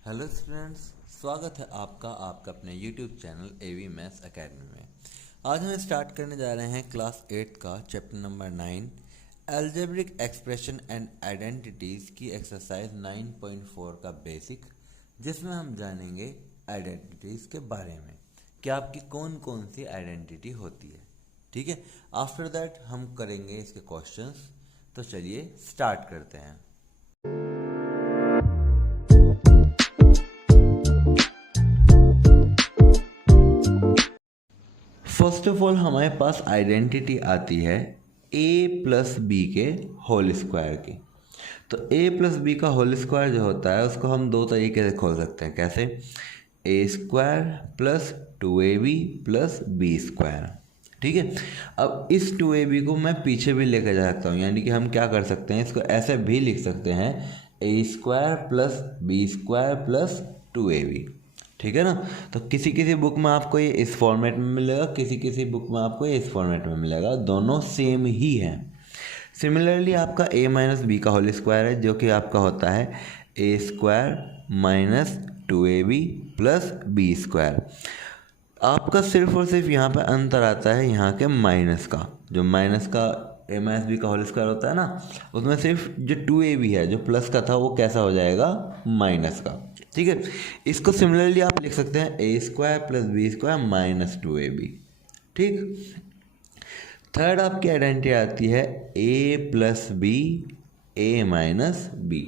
Hello students, स्वागत है आपका अपने YouTube channel AV maths academy में। आज हम स्टार्ट करने जा रहे हैं क्लास 8 का chapter number 9 algebraic expression and identities की एक्सरसाइज 9.4 का बेसिक, जिसमें हम जानेंगे आइडेंटिटीज़ के बारे में कि आपकी कौन कौन सी आइडेंटिटी होती है। ठीक है, आफ्टर दैट हम करेंगे इसके क्वेश्चंस। तो चलिए स्टार्ट करते हैं। फर्स्ट ऑफ ऑल हमारे पास आइडेंटिटी आती है a प्लस बी के होल स्क्वायर की। तो a प्लस बी का होल स्क्वायर जो होता है उसको हम दो तरीके से खोल सकते हैं। कैसे? A square plus 2ab plus b square. ठीक है, अब इस 2ab को मैं पीछे भी लेकर जा सकता हूँ, यानी कि हम क्या कर सकते हैं, इसको ऐसे भी लिख सकते हैं a square plus b square plus 2ab। ठीक है ना। तो किसी किसी बुक में आपको ये इस फॉर्मेट में मिलेगा, किसी किसी बुक में आपको ये इस फॉर्मेट में मिलेगा, दोनों सेम ही हैं। सिमिलरली आपका a माइनस बी का होल स्क्वायर है, जो कि आपका होता है a square minus 2ab plus b square. आपका सिर्फ और सिर्फ यहाँ पे अंतर आता है यहाँ के माइनस का। जो माइनस का ए माइनस बी का होल स्क्वायर होता है ना, उसमें सिर्फ जो 2ab है, जो प्लस का था, वो कैसा हो जाएगा, माइनस का। ठीक है, इसको सिमिलरली आप लिख सकते हैं a square plus b square minus 2ab। ठीक, थर्ड आपकी आइडेंटिटी आती है a plus b a minus b.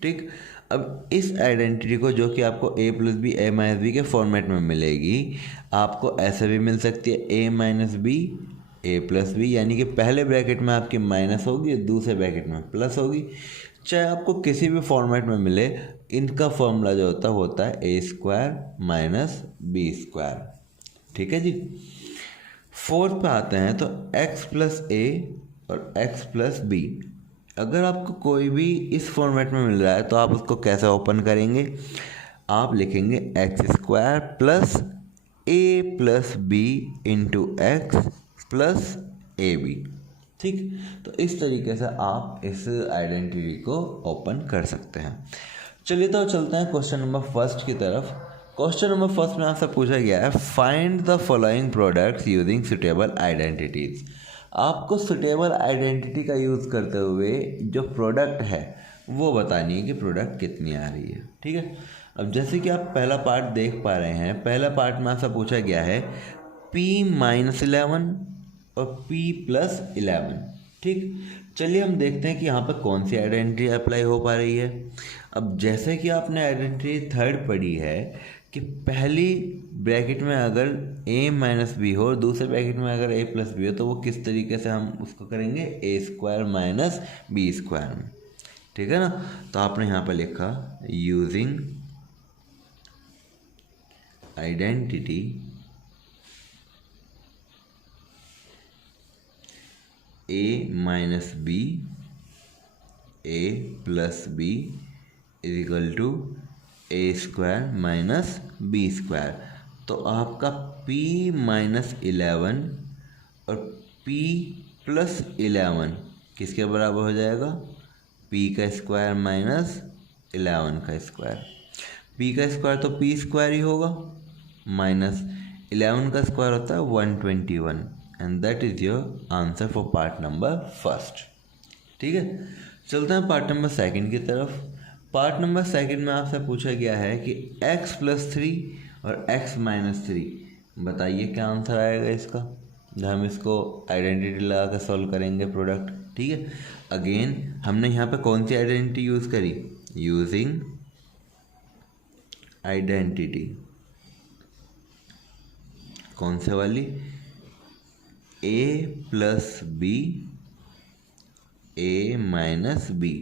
ठीक, अब इस आइडेंटिटी को, जो कि आपको a plus b a minus b के फॉर्मेट में मिलेगी, आपको ऐसे भी मिल सकती है a minus b a plus b, यानी कि पहले ब्रैकेट में आपकी माइनस होगी और दूसरे ब्रैकेट में प्लस होगी। चाहे आपको किसी भी फॉर्मेट में मिले, इनका फॉर्मूला जो होता है a square minus b square. ठीक है जी। फोर्थ पे आते हैं तो एक्स प्लस ए और एक्स प्लस बी। अगर आपको कोई भी इस फॉर्मेट में मिल रहा है तो आप उसको कैसे ओपन करेंगे? आप लिखेंगे x square plus a plus b into x plus a b. ठीक, तो इस तरीके से आप इस आइडेंटिटी को ओपन कर सकते हैं। चलिए तो चलते हैं क्वेश्चन नंबर फर्स्ट की तरफ। क्वेश्चन नंबर फर्स्ट में आपसे पूछा गया है find the following products using suitable identities. आपको सुटेबल आइडेंटिटी का यूज़ करते हुए जो प्रोडक्ट है वो बतानी है कि प्रोडक्ट कितनी आ रही है। ठीक है, अब जैसे कि आप पहला पार्ट देख पा रहे हैं, पहला पार्ट में आपसे पूछा गया है p माइनस 11 और p प्लस 11। ठीक, चलिए हम देखते हैं कि यहाँ पर कौन सी आइडेंटिटी अप्लाई हो पा रही है। अब जैसे कि आपने आइडेंटिटी थर्ड पढ़ी है कि पहली ब्रैकेट में अगर a माइनस बी हो और दूसरे ब्रैकेट में अगर a प्लस बी हो, तो वो किस तरीके से हम उसको करेंगे, a square minus b square में। ठीक है ना। तो आपने यहाँ पर लिखा using identity a minus b a plus b is equal to a square minus b square. तो आपका p माइनस 11 और p प्लस 11 किसके बराबर हो जाएगा? p का स्क्वायर माइनस 11 का स्क्वायर। p का स्क्वायर तो p स्क्वायर ही होगा, माइनस 11 का स्क्वायर होता है 121, and that is your answer for part number first. ठीक है, चलते हैं पार्ट नंबर सेकंड की तरफ। पार्ट नंबर सेकंड में आपसे पूछा गया है कि x प्लस 3 और x माइनस 3, बताइए क्या आंसर आएगा इसका, जब हम इसको आइडेंटिटी लगा कर सॉल्व करेंगे प्रोडक्ट। ठीक है, अगेन हमने यहाँ पे कौन सी आइडेंटिटी यूज़ करी? यूजिंग आइडेंटिटी कौन से वाली? a plus b a minus b.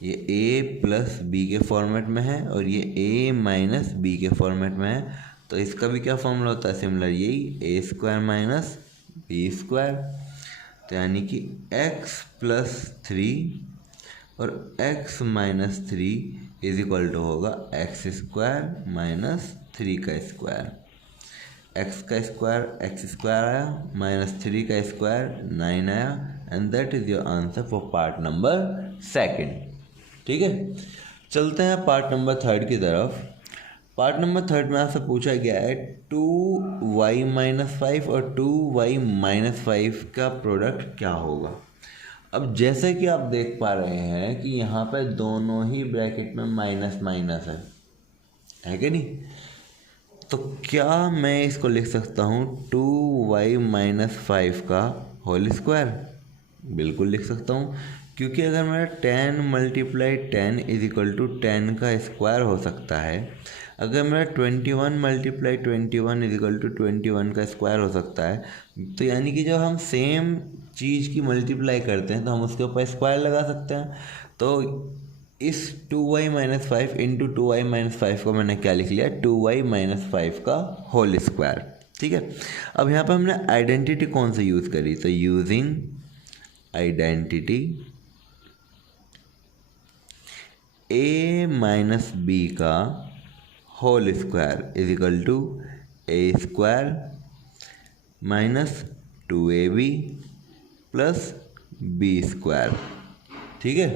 ये a प्लस बी के फॉर्मेट में है और ये a माइनस बी के फॉर्मेट में है, तो इसका भी क्या फॉर्मूला होता है, सिमिलर, यही a square minus b square. तो यानी कि x प्लस 3 और x minus 3 is equal to होगा एक्स स्क्वायर माइनस 3 का स्क्वायर। x का स्क्वायर एक्स स्क्वायर आया, माइनस 3 का स्क्वायर 9 आया, and that is your answer for part number second. ठीक है, चलते हैं पार्ट नंबर थर्ड की तरफ। पार्ट नंबर थर्ड में आपसे पूछा गया है 2y-5 और 2y-5 का प्रोडक्ट क्या होगा। अब जैसे कि आप देख पा रहे हैं कि यहाँ पे दोनों ही ब्रैकेट में माइनस माइनस है कि नहीं। तो क्या मैं इसको लिख सकता हूँ 2y-5 का होल स्क्वायर? बिल्कुल लिख सकता हूँ, क्योंकि अगर मेरा 10 × 10 = 10 का स्क्वायर हो सकता है, अगर मेरा 21 × 21 = 21 का स्क्वायर हो सकता है, तो यानी कि जब हम सेम चीज़ की मल्टीप्लाई करते हैं तो हम उसके ऊपर स्क्वायर लगा सकते हैं। तो इस 2y-5 इंटू 2y-5 को मैंने क्या लिख लिया, 2y-5 का होल स्क्वायर। ठीक है। अब यहाँ पर हमने आइडेंटिटी कौन सी यूज़ करी, तो यूजिंग आइडेंटिटी a-b का whole square = a² - 2ab + b²। ठीक है।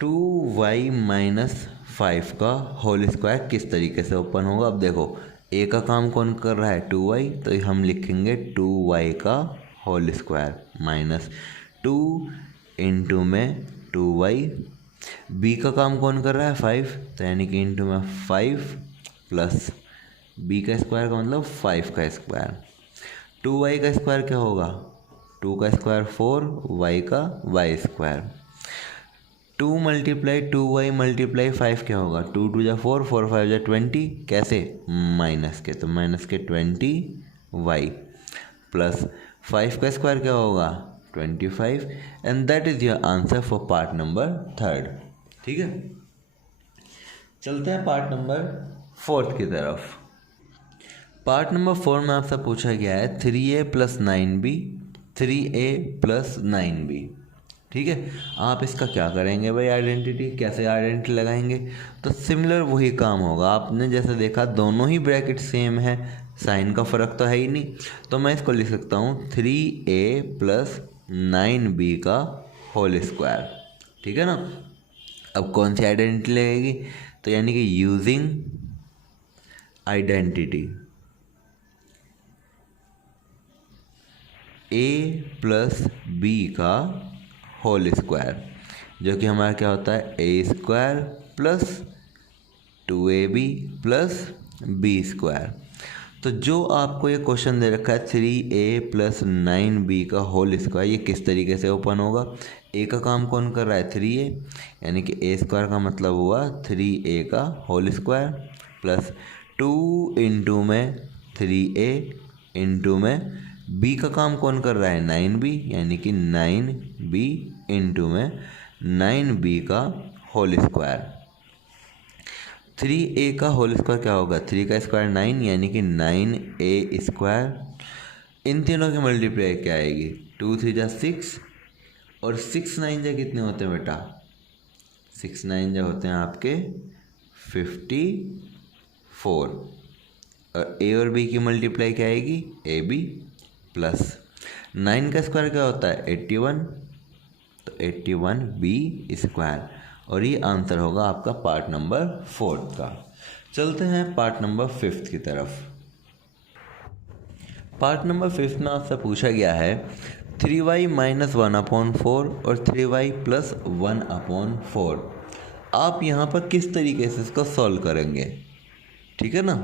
2y-5 का होल स्क्वायर किस तरीके से ओपन होगा। अब देखो a का काम कौन कर रहा है, 2y, तो हम लिखेंगे 2y का होल स्क्वायर माइनस 2 इंटू में 2y। b का काम कौन कर रहा है, 5, तो यानी कि इंटू में 5 प्लस b का स्क्वायर का मतलब 5 का स्क्वायर। 2y का स्क्वायर क्या होगा, 2 का स्क्वायर 4, y का y²। 2 × 2y × 5 क्या होगा, 2 × 2 = 4, 4 × 5 = 20, कैसे, माइनस के, तो माइनस के 20y प्लस 5 का स्क्वायर क्या होगा, 25। And that is your answer for part number third. ठीक है। चलते हैं पार्ट नंबर फोर्थ की तरफ। पार्ट नंबर 4 में आपसे पूछा गया है 3a + 9b 3a + 9b। ठीक है। आप इसका क्या करेंगे भाई, आइडेंटिटी कैसे आइडेंटिटी लगाएंगे, तो सिमिलर वही काम होगा। आपने जैसे देखा दोनों ही ब्रैकेट सेम है, साइन का फ़र्क तो है ही नहीं, तो मैं इसको लिख सकता हूँ 3a + 9b का होल स्क्वायर। ठीक है ना। अब कौन सी आइडेंटिटी लगेगी, तो यानी कि यूजिंग आइडेंटिटी a + b का होल स्क्वायर, जो कि हमारा क्या होता है, a² + 2ab + b²। तो जो आपको ये क्वेश्चन दे रखा है 3a + 9b का होल स्क्वायर, ये किस तरीके से ओपन होगा। a का काम कौन कर रहा है, 3a, यानी कि a² का मतलब हुआ 3a का होल स्क्वायर प्लस 2 इंटू में 3a इंटू में b का काम कौन कर रहा है, 9b, यानी कि 9b इंटू में 9b का होल स्क्वायर। 3a का होल स्क्वायर क्या होगा, 3 का स्क्वायर 9, यानी कि 9a²। इन तीनों की मल्टीप्लाई क्या आएगी, 2 × 3 = 6 और 6 × 9 कितने होते हैं बेटा, 6 × 9 होते हैं आपके 54। और a और b की मल्टीप्लाई क्या आएगी, ab प्लस 9 का स्क्वायर क्या होता है, 81, तो 81b²। और ये आंसर होगा आपका पार्ट नंबर 4 का। चलते हैं पार्ट नंबर 5 की तरफ। पार्ट नंबर 5 में आपसे पूछा गया है 3y - 1/4 और 3y + 1/4। आप यहाँ पर किस तरीके से इसको सॉल्व करेंगे। ठीक है ना।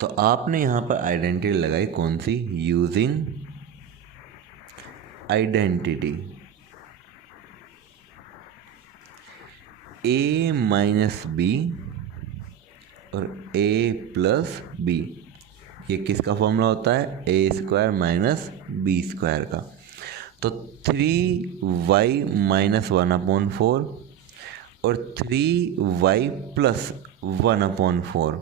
तो आपने यहाँ पर आइडेंटिटी लगाई कौन सी, यूजिंग आइडेंटिटी a - b और a + b। ये किसका फॉर्मूला होता है, a² - b² का। तो 3y - 1/4 और 3y + 1/4,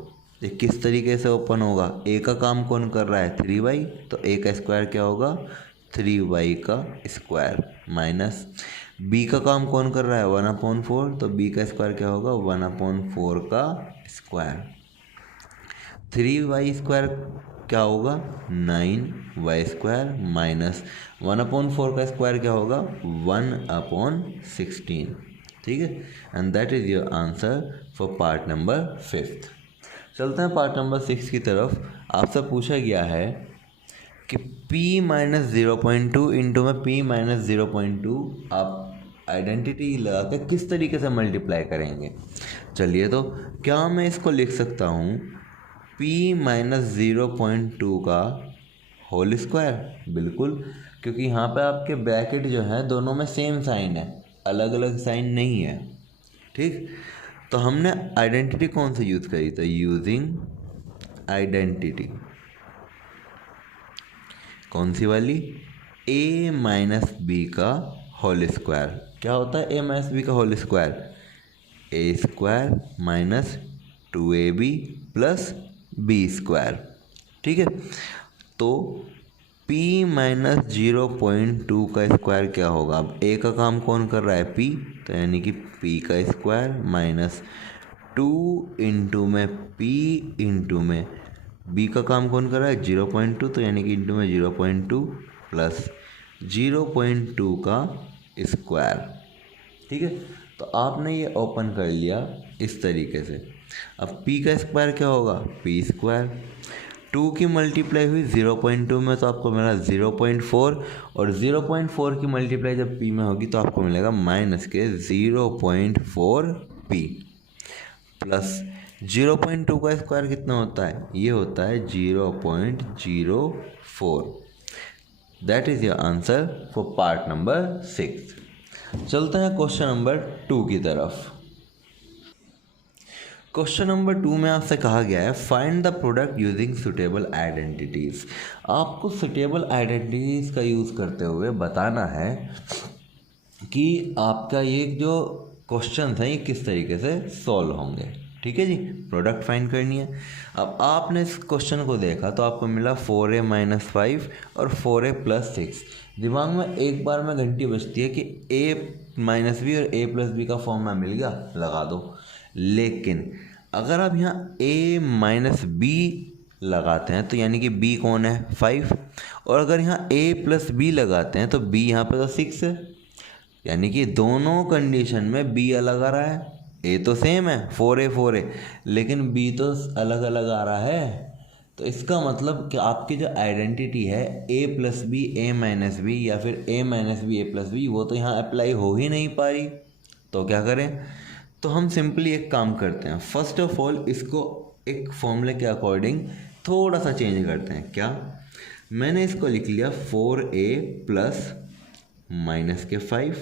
ये किस तरीके से ओपन होगा, a का काम कौन कर रहा है, 3y, तो a का स्क्वायर क्या होगा, 3y का स्क्वायर माइनस b का काम कौन कर रहा है, 1/4, तो b का स्क्वायर क्या होगा, 1/4 का स्क्वायर। 3y² क्या होगा 9y² माइनस 1/4 का स्क्वायर क्या होगा 1/16। ठीक है, and that is your answer for part number 5। चलते हैं पार्ट नंबर 6 की तरफ। आपसे पूछा गया है कि p-0.2 इंटू में p-0.2 आप आइडेंटिटी लगा के किस तरीके से मल्टीप्लाई करेंगे। चलिए, तो क्या मैं इसको लिख सकता हूँ p-0.2 का होल स्क्वायर? बिल्कुल, क्योंकि यहाँ पे आपके ब्रैकेट जो है दोनों में सेम साइन है, अलग अलग साइन नहीं है। ठीक, तो हमने आइडेंटिटी कौन सी यूज़ करी? तो यूजिंग आइडेंटिटी कौन सी वाली? a माइनस बी का होल स्क्वायर। क्या होता है a माइनस बी का whole square? a² minus 2ab plus b²। ठीक है, तो p-0.2 का स्क्वायर क्या होगा? अब a का काम कौन कर रहा है? p, तो यानी कि p का स्क्वायर माइनस 2 इंटू में p इंटू में b का काम कौन कर रहा है? 0.2, तो यानी कि इंटू में 0.2 प्लस 0.2 का स्क्वायर। ठीक है, तो आपने ये ओपन कर लिया इस तरीके से। अब p का स्क्वायर क्या होगा? p²। 2 की मल्टीप्लाई हुई 0.2 में तो आपको मिला 0.4, और 0.4 की मल्टीप्लाई जब p में होगी तो आपको मिलेगा माइनस के 0.4p प्लस 0.2 का स्क्वायर कितना होता है? ये होता है 0.04। That is your answer for part number 6। चलते हैं क्वेश्चन नंबर 2 की तरफ। क्वेश्चन नंबर 2 में आपसे कहा गया है find the product using suitable identities. आपको सुटेबल आइडेंटिटीज़ का यूज़ करते हुए बताना है कि आपका ये जो क्वेश्चन है ये किस तरीके से सॉल्व होंगे। ठीक है जी, प्रोडक्ट फाइंड करनी है। अब आपने इस क्वेश्चन को देखा तो आपको मिला 4a माइनस 5 और 4a प्लस 6। दिमाग में एक बार में घंटी बजती है कि a माइनस बी और a प्लस बी का फॉर्मूला मिल गया, लगा दो। लेकिन अगर आप यहाँ a माइनस बी लगाते हैं तो यानी कि b कौन है? 5, और अगर यहाँ a प्लस बी लगाते हैं तो b यहाँ पे तो 6 है, यानी कि दोनों कंडीशन में b अलग आ रहा है। a तो सेम है 4a, लेकिन b तो अलग अलग आ रहा है। तो इसका मतलब कि आपकी जो आइडेंटिटी है a plus b a minus b या फिर a minus b a plus b, वो तो यहाँ अप्लाई हो ही नहीं पा रही। तो क्या करें? तो हम सिंपली एक काम करते हैं, फर्स्ट ऑफ ऑल इसको एक फॉर्मूले के अकॉर्डिंग थोड़ा सा चेंज करते हैं। क्या? मैंने इसको लिख लिया 4a प्लस माइनस के 5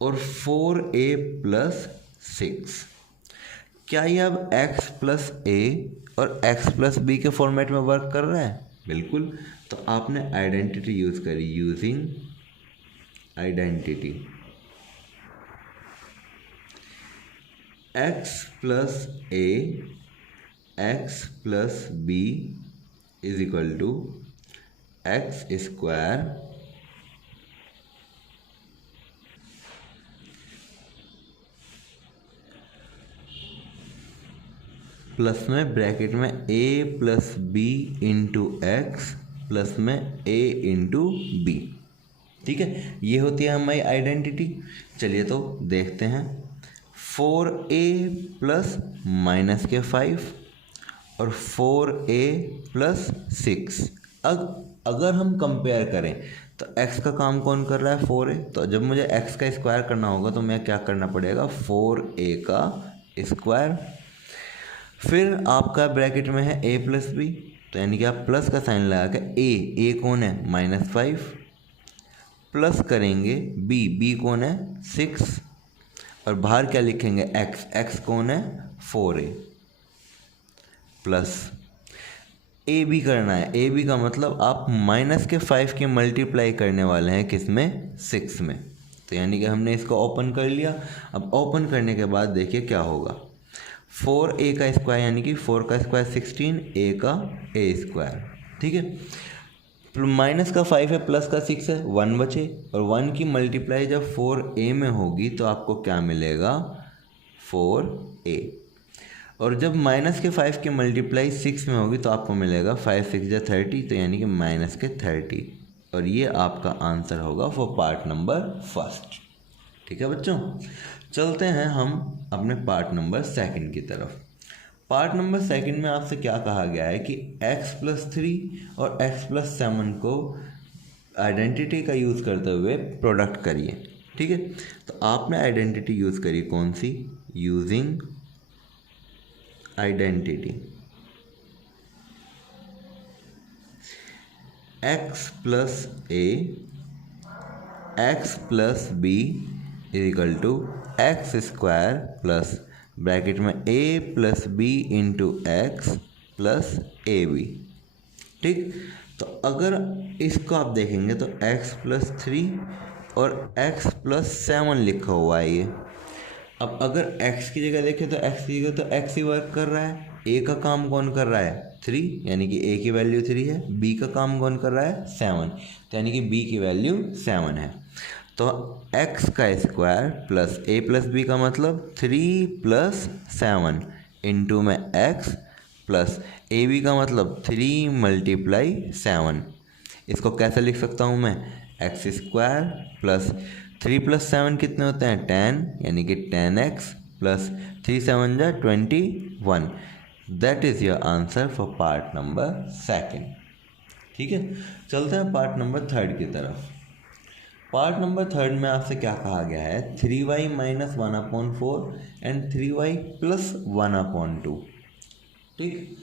और 4a प्लस 6। क्या ये अब x प्लस a और x प्लस b के फॉर्मेट में वर्क कर रहा है? बिल्कुल। तो आपने आइडेंटिटी यूज़ करी, using identity x plus a x plus b is equal to x square plus में ब्रैकेट में a plus b into x plus में a इंटू बी। ठीक है, ये होती है हमारी आइडेंटिटी। चलिए तो देखते हैं, 4a प्लस माइनस के 5 और 4a प्लस 6। अगर हम कंपेयर करें तो x का काम कौन कर रहा है? 4a। तो जब मुझे x का स्क्वायर करना होगा तो मैं क्या करना पड़ेगा? 4a का स्क्वायर। फिर आपका ब्रैकेट में है a प्लस बी, तो यानी कि आप प्लस का साइन लगा के a कौन है? -5 प्लस करेंगे b कौन है? 6, और बाहर क्या लिखेंगे? x कौन है? 4a प्लस ए बी करना है। ए बी का मतलब आप माइनस के 5 की मल्टीप्लाई करने वाले हैं किस में? 6 में। तो यानी कि हमने इसको ओपन कर लिया। अब ओपन करने के बाद देखिए क्या होगा, 4a का स्क्वायर यानी कि 4 का स्क्वायर 16, a का a स्क्वायर। ठीक है, माइनस का 5 है प्लस का 6 है, 1 बचे, और 1 की मल्टीप्लाई जब 4a में होगी तो आपको क्या मिलेगा? 4a। और जब माइनस के 5 की मल्टीप्लाई 6 में होगी तो आपको मिलेगा 5 6 जा 30, तो यानी कि माइनस के 30। और ये आपका आंसर होगा फॉर पार्ट नंबर फर्स्ट। ठीक है बच्चों, चलते हैं हम अपने पार्ट नंबर सेकंड की तरफ। पार्ट नंबर सेकंड में आपसे क्या कहा गया है कि x+3 और x+7 को आइडेंटिटी का यूज़ करते हुए प्रोडक्ट करिए। ठीक है, तो आपने आइडेंटिटी यूज़ करी कौन सी? Using identity x+a x+b equal to x² plus bracket में a+b into x plus ab। ठीक, तो अगर इसको आप देखेंगे तो x+3 और x+7 लिखा हुआ है ये। अब अगर x की जगह देखें तो x की जगह तो x ही वर्क कर रहा है। a का काम कौन कर रहा है? 3, यानी कि a की वैल्यू 3 है। b का काम कौन कर रहा है? 7, तो यानी कि b की वैल्यू 7 है। तो x का square plus a plus b का मतलब 3 + 7 इंटू में x प्लस ए बी का मतलब 3 × 7। इसको कैसे लिख सकता हूँ मैं? x² प्लस 3 + 7 कितने होते हैं? 10, यानी कि 10x प्लस 3 7 जा 21। That is your answer for part number second. ठीक है, चलते हैं पार्ट नंबर थर्ड की तरफ। पार्ट नंबर थर्ड में आपसे क्या कहा गया है? 3y - 1/4 and 3y + 1/2। ठीक,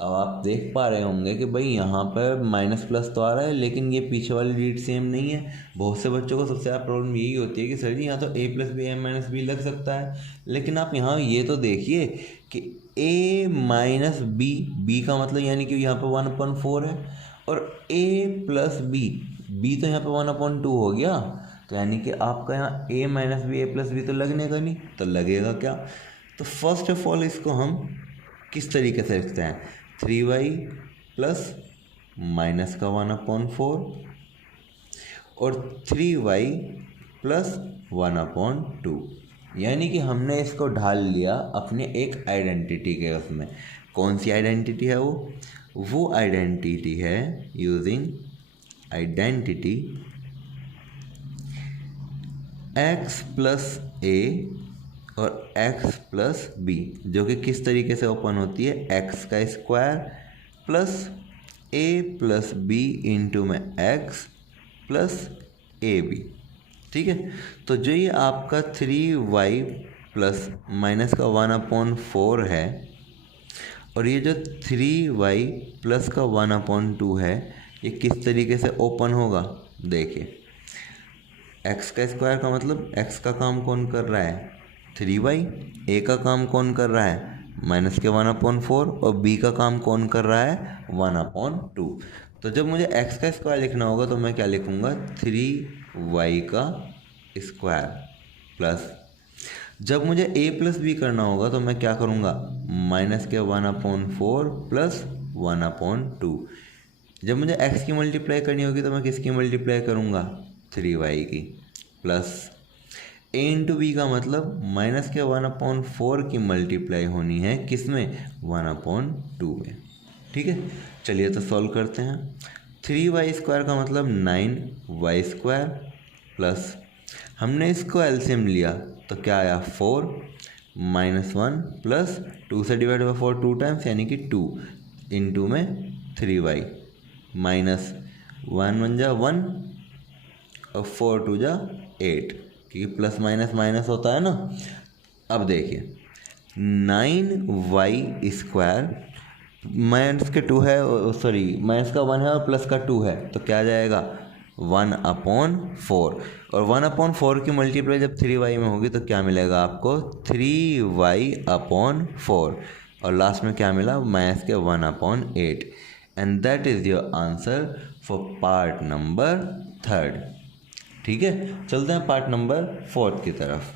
अब आप देख पा रहे होंगे कि भाई यहाँ पर माइनस प्लस तो आ रहा है, लेकिन ये पीछे वाली रीड सेम नहीं है। बहुत से बच्चों को सबसे ज़्यादा प्रॉब्लम यही होती है कि सर जी यहाँ तो a + b a - b लग सकता है, लेकिन आप यहाँ ये तो देखिए कि a - b का मतलब यानी कि यहाँ पर 1/4 है, और a + b तो यहाँ पे 1/2 हो गया, तो यानी कि आपका यहाँ a - b a + b तो लगने का नहीं, तो लगेगा क्या? तो फर्स्ट ऑफ ऑल इसको हम किस तरीके से लिखते हैं? 3y प्लस माइनस का 1/4 और 3y प्लस 1/2, यानी कि हमने इसको ढाल लिया अपने एक आइडेंटिटी के उसमें। कौन सी आइडेंटिटी है वो आइडेंटिटी है यूजिंग आइडेंटिटी x+a और x+b, जो कि किस तरीके से ओपन होती है? x² प्लस a+b इंटू में x प्लस ab। ठीक है, तो जो ये आपका 3y प्लस माइनस का 1/4 है, और ये जो 3y प्लस का 1/2 है, ये किस तरीके से ओपन होगा? देखिए, x² का मतलब x का काम कौन कर रहा है? 3y। a का काम कौन कर रहा है? माइनस के 1/4, और b का काम कौन कर रहा है? 1/2। तो जब मुझे x का स्क्वायर लिखना होगा तो मैं क्या लिखूँगा? 3y का स्क्वायर प्लस, जब मुझे a + b करना होगा तो मैं क्या करूँगा? माइनस के 1/4 प्लस 1/2। जब मुझे x की मल्टीप्लाई करनी होगी तो मैं किसकी मल्टीप्लाई करूँगा? 3y की, प्लस a इंटू बी का मतलब माइनस के 1/4 की मल्टीप्लाई होनी है किसमें? 1/2 में। ठीक है, चलिए तो सॉल्व करते हैं। 3y² का मतलब 9y² प्लस, हमने इसको एलसीएम लिया तो क्या आया? 4 - 1 प्लस 2 से डिवाइड बाई 4 2 टाइम्स, यानी कि 2 इंटू में 3y माइनस 1 1 जा 1 और 4 2 जा 8, क्योंकि प्लस माइनस माइनस होता है ना। अब देखिए 9y² माइनस के 2 है, सॉरी माइनस का 1 है और प्लस का 2 है, तो क्या आ जाएगा? 1/4, और 1/4 की मल्टीप्लाई जब 3y में होगी तो क्या मिलेगा आपको? 3y/4, और लास्ट में क्या मिला? माइनस के 1/8। And that is your answer for part number third. ठीक है, चलते हैं पार्ट नंबर फोर्थ की तरफ।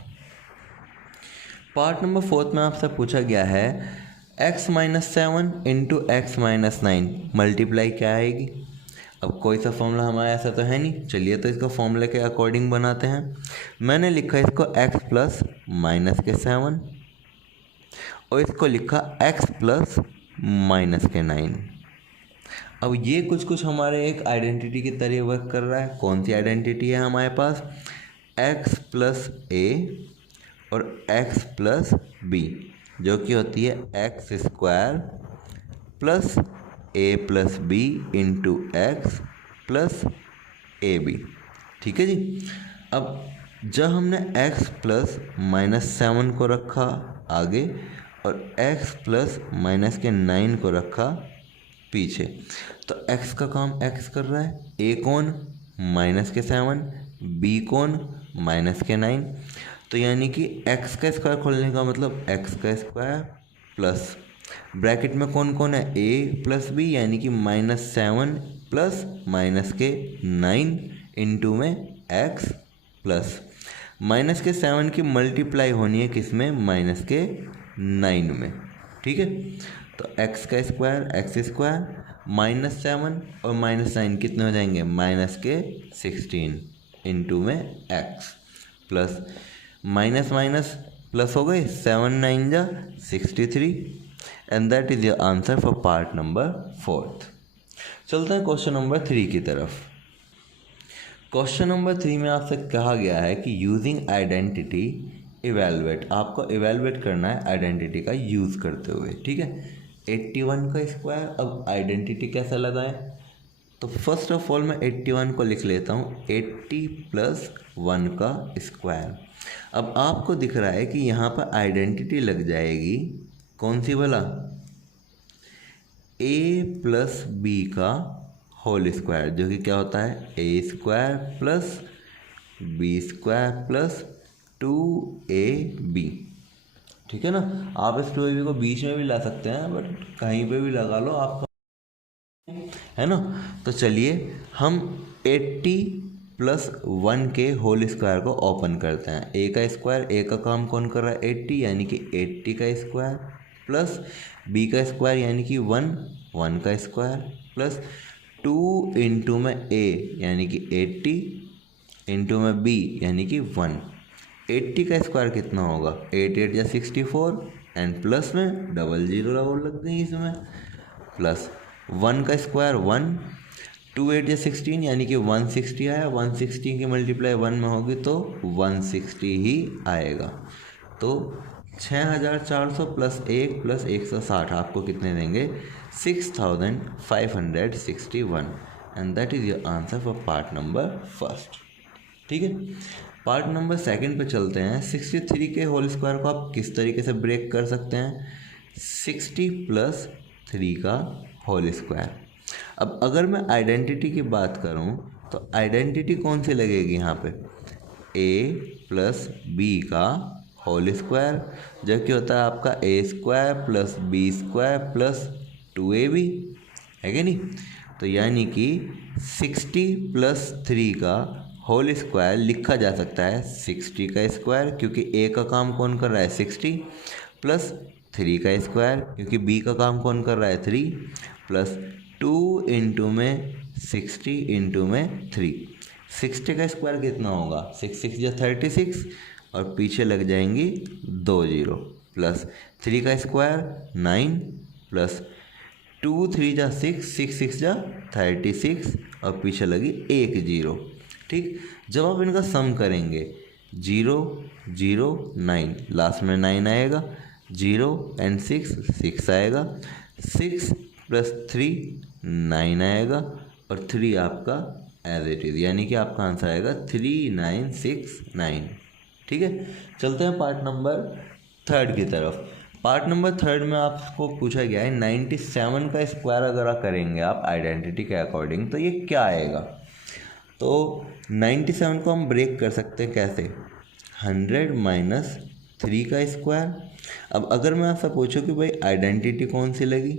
पार्ट नंबर फोर्थ में आपसे पूछा गया है x - 7 इंटू x - 9 मल्टीप्लाई क्या आएगी? अब कोई सा फॉर्मूला हमारा ऐसा तो है नहीं, चलिए तो इसको फॉर्मूले के अकॉर्डिंग बनाते हैं। मैंने लिखा इसको x प्लस माइनस के 7 और इसको लिखा x प्लस माइनस के 9। अब ये कुछ हमारे एक आइडेंटिटी की तरह वर्क कर रहा है। कौन सी आइडेंटिटी है हमारे पास? x प्लस ए और x प्लस बी, जो कि होती है x square plus a plus b into x plus a b. ठीक है जी। अब जब हमने x प्लस माइनस 7 को रखा आगे और x प्लस माइनस के 9 को रखा पीछे, तो x का काम x कर रहा है। a कौन? माइनस के 7, b कौन? माइनस के 9। तो यानी कि x का स्क्वायर खोलने का मतलब x का स्क्वायर प्लस ब्रैकेट में कौन कौन है? a प्लस बी, यानी कि -7 प्लस माइनस के 9 इंटू में x प्लस माइनस के 7 की मल्टीप्लाई होनी है किस में? माइनस के 9 में। ठीक है, तो x का स्क्वायर x स्क्वायर -7 और -9 कितने हो जाएंगे? माइनस के 16 इंटू में x plus minus minus plus हो गए, 7 9 जा 63 and that is your answer for part number 4। चलते हैं क्वेश्चन नंबर 3 की तरफ। क्वेश्चन नंबर 3 में आपसे कहा गया है कि यूजिंग आइडेंटिटी इवेलुएट, आपको इवेलुएट करना है आइडेंटिटी का यूज़ करते हुए। ठीक है, 81 का स्क्वायर। अब आइडेंटिटी कैसे लगाएं? तो फर्स्ट ऑफ ऑल मैं 81 को लिख लेता हूँ 80 प्लस 1 का स्क्वायर। अब आपको दिख रहा है कि यहाँ पर आइडेंटिटी लग जाएगी कौन सी वाला? a प्लस बी का होल स्क्वायर, जो कि क्या होता है? A square plus b square plus 2ab। ठीक है ना, आप इस 2ab को बीच में भी ला सकते हैं, बट कहीं पे भी लगा लो आपका, है ना। तो चलिए हम 80 प्लस 1 के होल स्क्वायर को ओपन करते हैं। ए का स्क्वायर, ए का काम कौन कर रहा है? 80, यानी कि 80 का स्क्वायर प्लस बी का स्क्वायर यानी कि 1 का स्क्वायर प्लस 2 इंटू में ए यानी कि 80 इंटू में बी यानी कि 1। 80 का स्क्वायर कितना होगा? 8 8 या 64 एंड प्लस में डबल जीरो लग गई इसमें, प्लस 1 का स्क्वायर 1, 2 8 या 16 यानी कि 160 आया। 160 की मल्टीप्लाई 1 में होगी तो 160 ही आएगा। तो 6400 प्लस 1 प्लस 160 आपको कितने देंगे? 6561 and that is your answer for part number 1। ठीक है, पार्ट नंबर 2 पे चलते हैं। 63 के होल स्क्वायर को आप किस तरीके से ब्रेक कर सकते हैं? 60 प्लस 3 का होल स्क्वायर। अब अगर मैं आइडेंटिटी की बात करूं तो आइडेंटिटी कौन सी लगेगी यहाँ पे? a प्लस बी का होल स्क्वायर, जो कि होता है आपका a square plus b square plus 2ab, है कि नहीं। तो यानी कि 60 प्लस 3 का होल स्क्वायर लिखा जा सकता है 60 का स्क्वायर, क्योंकि ए का काम कौन कर रहा है? 60 प्लस 3 का स्क्वायर, क्योंकि बी का काम कौन कर रहा है? 3 प्लस 2 इंटू में 60 इंटू में 3। 60 का स्क्वायर कितना होगा? 6 6 या 36 और पीछे लग जाएंगी 2 जीरो, प्लस 3 का स्क्वायर 9 प्लस 2 3 जा 6 6 6 जा 36 और पीछे लगी 1 जीरो। ठीक, जब आप इनका सम करेंगे 0 0 9, लास्ट में 9 आएगा, 0 एंड 6 आएगा, 6 प्लस 3 9 आएगा और 3 आपका एज इट इज़, यानी कि आपका आंसर आएगा 3969। ठीक है, चलते हैं पार्ट नंबर 3 की तरफ। पार्ट नंबर 3 में आपको पूछा गया है 97 का स्क्वायर अगर आप करेंगे आप आइडेंटिटी के अकॉर्डिंग तो ये क्या आएगा? तो 97 को हम ब्रेक कर सकते हैं कैसे? 100 माइनस 3 का स्क्वायर। अब अगर मैं आपसे पूछूं कि भाई आइडेंटिटी कौन सी लगी,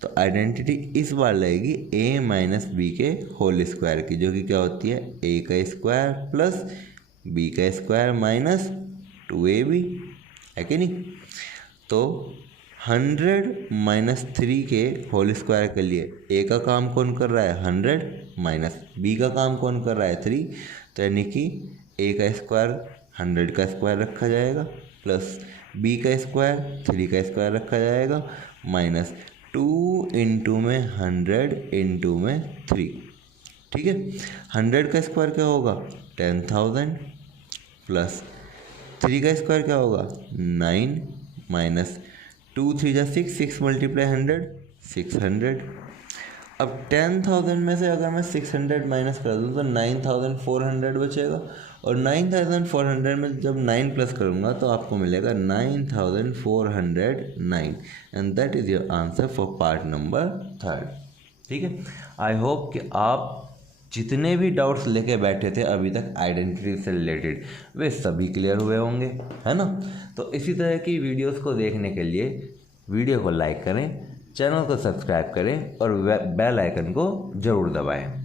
तो आइडेंटिटी इस बार लगेगी a माइनस बी के होल स्क्वायर की, जो कि क्या होती है? a का स्क्वायर प्लस b का स्क्वायर माइनस 2ab, है कि नहीं। तो 100 माइनस 3 के होल स्क्वायर के लिए a का काम कौन कर रहा है? 100 माइनस b का काम कौन कर रहा है? 3। तो यानी कि a का स्क्वायर 100 का स्क्वायर रखा जाएगा प्लस बी का स्क्वायर 3 का स्क्वायर रखा जाएगा माइनस 2 इंटू में 100 इंटू में 3। ठीक है, 100 का स्क्वायर क्या होगा 10,000 प्लस 3 का स्क्वायर क्या होगा 9 माइनस 2 3 जा 6, 6 मल्टीप्लाई 100 600। अब 10,000 में से अगर मैं 600 माइनस कर दूँ तो 9,400 बचेगा, और 9,400 में जब 9 प्लस करूँगा तो आपको मिलेगा 9,409, and that is your answer for part number 3। ठीक है, आई होप कि आप जितने भी डाउट्स लेके बैठे थे अभी तक आइडेंटिटी से रिलेटेड वे सभी क्लियर हुए होंगे, है ना। तो इसी तरह की वीडियोस को देखने के लिए वीडियो को लाइक करें, चैनल को सब्सक्राइब करें और बेल आइकन को ज़रूर दबाएं।